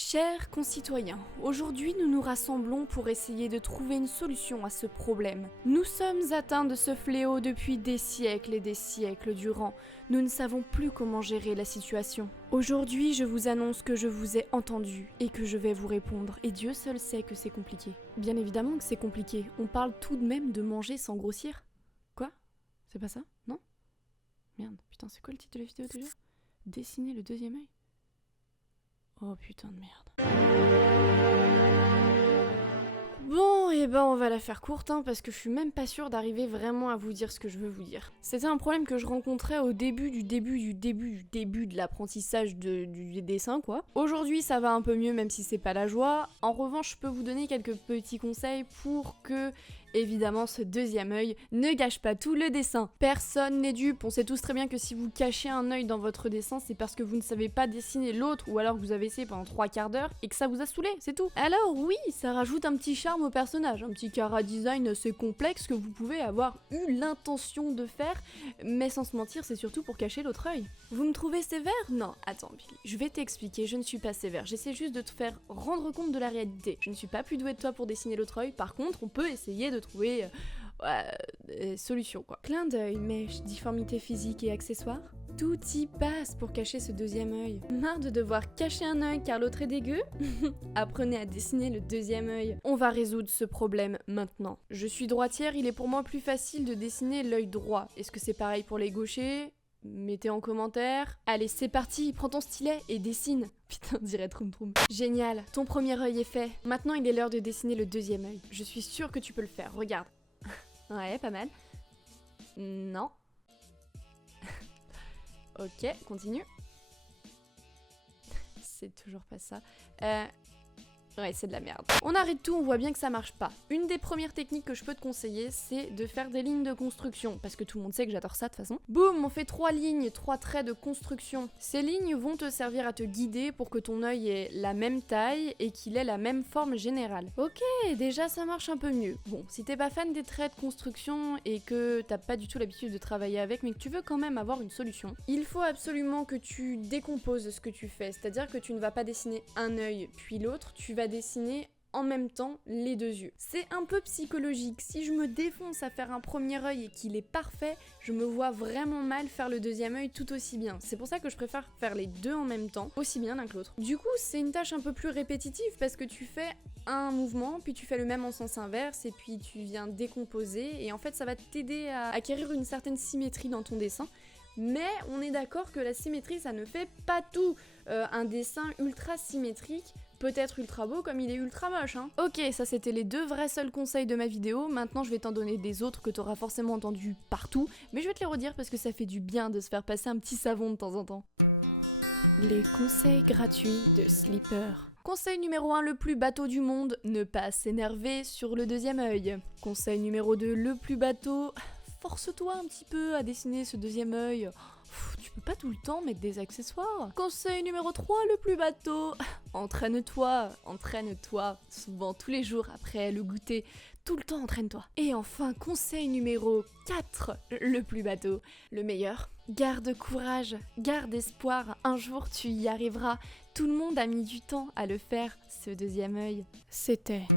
Chers concitoyens, aujourd'hui nous nous rassemblons pour essayer de trouver une solution à ce problème. Nous sommes atteints de ce fléau depuis des siècles et des siècles durant. Nous ne savons plus comment gérer la situation. Aujourd'hui, je vous annonce que je vous ai entendu et que je vais vous répondre. Et Dieu seul sait que c'est compliqué. Bien évidemment que c'est compliqué. On parle tout de même de manger sans grossir. Quoi? C'est pas ça? Non? Merde, putain, c'est quoi le titre de la vidéo déjà? Dessiner le deuxième œil? Oh putain de merde. Bon, et ben on va la faire courte, parce que je suis même pas sûre d'arriver vraiment à vous dire ce que je veux vous dire. C'était un problème que je rencontrais au début de l'apprentissage du dessin, quoi. Aujourd'hui, ça va un peu mieux, même si c'est pas la joie. En revanche, je peux vous donner quelques petits conseils pour que, évidemment, ce deuxième œil ne gâche pas tout le dessin. Personne n'est dupe, on sait tous très bien que si vous cachez un œil dans votre dessin, c'est parce que vous ne savez pas dessiner l'autre, ou alors que vous avez essayé pendant 3/4 d'heure et que ça vous a saoulé, c'est tout. Alors oui, ça rajoute un petit charme au personnage, un petit chara-design assez complexe que vous pouvez avoir eu l'intention de faire, mais sans se mentir, c'est surtout pour cacher l'autre œil. Vous me trouvez sévère? Non, attends Billy, je vais t'expliquer, je ne suis pas sévère, j'essaie juste de te faire rendre compte de la réalité. Je ne suis pas plus douée de toi pour dessiner l'autre œil, par contre, on peut essayer de trouver des solutions, quoi. Clin d'œil, mèche, difformité physique et accessoires, tout y passe pour cacher ce deuxième œil. Marre de devoir cacher un œil car l'autre est dégueu? Apprenez à dessiner le deuxième œil. On va résoudre ce problème maintenant. Je suis droitière, il est pour moi plus facile de dessiner l'œil droit. Est-ce que c'est pareil pour les gauchers? Mettez en commentaire. Allez, c'est parti, prends ton stylet et dessine. Putain, on dirait Troum Troum. Génial, ton premier œil est fait. Maintenant, il est l'heure de dessiner le deuxième œil. Je suis sûre que tu peux le faire, regarde. Ouais, pas mal. Non. Ok, continue. C'est toujours pas ça. Ouais, c'est de la merde. On arrête tout, on voit bien que ça marche pas. Une des premières techniques que je peux te conseiller, c'est de faire des lignes de construction, parce que tout le monde sait que j'adore ça de toute façon. Boum, on fait 3 lignes, 3 traits de construction. Ces lignes vont te servir à te guider pour que ton œil ait la même taille et qu'il ait la même forme générale. Ok, déjà ça marche un peu mieux. Bon, si t'es pas fan des traits de construction et que t'as pas du tout l'habitude de travailler avec, mais que tu veux quand même avoir une solution, il faut absolument que tu décomposes ce que tu fais, c'est-à-dire que tu ne vas pas dessiner un œil puis l'autre, tu vas dessiner en même temps les deux yeux. C'est un peu psychologique, si je me défonce à faire un premier œil et qu'il est parfait, je me vois vraiment mal faire le deuxième œil tout aussi bien. C'est pour ça que je préfère faire les deux en même temps, aussi bien l'un que l'autre. Du coup, c'est une tâche un peu plus répétitive parce que tu fais un mouvement, puis tu fais le même en sens inverse, et puis tu viens décomposer, et en fait ça va t'aider à acquérir une certaine symétrie dans ton dessin. Mais on est d'accord que la symétrie, ça ne fait pas tout. Un dessin ultra symétrique peut être ultra beau comme il est ultra moche, Ok, ça c'était les deux vrais seuls conseils de ma vidéo, maintenant je vais t'en donner des autres que t'auras forcément entendus partout, mais je vais te les redire parce que ça fait du bien de se faire passer un petit savon de temps en temps. Les conseils gratuits de Sleeper. Conseil numéro 1, le plus bateau du monde, ne pas s'énerver sur le deuxième œil. Conseil numéro 2, le plus bateau, force-toi un petit peu à dessiner ce deuxième œil. Tu peux pas tout le temps mettre des accessoires. Conseil numéro 3, le plus bateau. Entraîne-toi, souvent tous les jours après le goûter. Tout le temps entraîne-toi. Et enfin, conseil numéro 4, le plus bateau, le meilleur. Garde courage, garde espoir, un jour tu y arriveras. Tout le monde a mis du temps à le faire, ce deuxième œil. C'était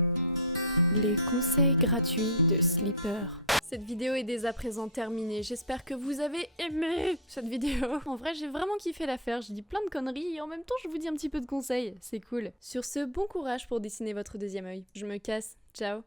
les conseils gratuits de Sleeper. Cette vidéo est dès à présent terminée, j'espère que vous avez aimé cette vidéo. En vrai, j'ai vraiment kiffé la faire, je dis plein de conneries et en même temps je vous dis un petit peu de conseils, c'est cool. Sur ce, bon courage pour dessiner votre deuxième œil. Je me casse, ciao.